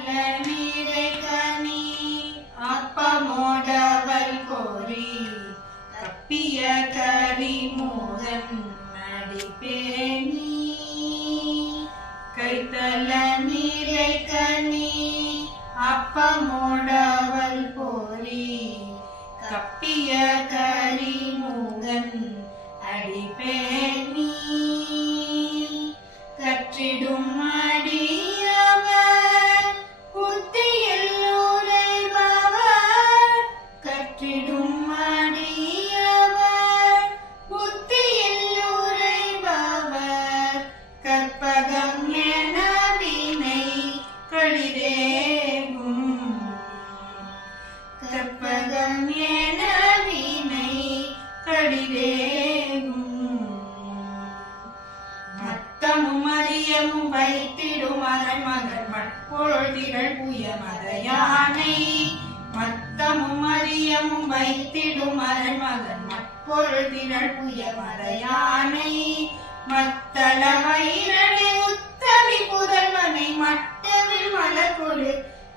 நீரை கனி அப்பமோடவல் கோரி தப்பிய கரி மோதன் நடிப்பேணி கைத்தல நீரை கனி அப்பமோடவல் கோரி கப்பிய கரி மோதன் அடிப்பேணி கற்றிடும் அடியவர் புத்தியில் உரைபவர் கற்றிடும் அடியவர் புத்தியில் உரைபவர் கற்பகம் என வினை கடிதேகும் கற்பகம் என வினை கடிதேகும் மத்தமும் மதியமும் வைத்திடும் அதன் மகன் மட்பொருள் திகழ் புய மத யானை மத்தமும் மதியமும் வைத்திடும் அதன் மகன் மட்பொருள் திகழ் புய மத யானை மத்தள வைரனை உத்தமி புதல்வனை மட்டவில் மலர்கொடு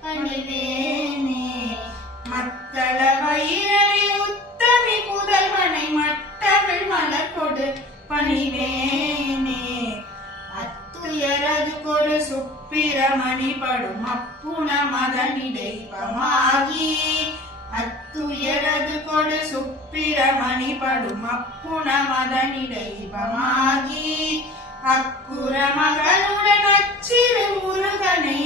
பணிவேனே மத்தள வைரனை உத்தமி புதல்வனை மட்டவில் மலர்கொடு பணிவேனே அத்துயரது கொடு சுப்பிரமணி படும் அப்புண மதனிடைபமாகி அத்துயரது கொடு சுப்பிரமணி படும் அப்புண மதனிடைபமாகி அக்குற மகனுடன் அச்சிறு முருகனை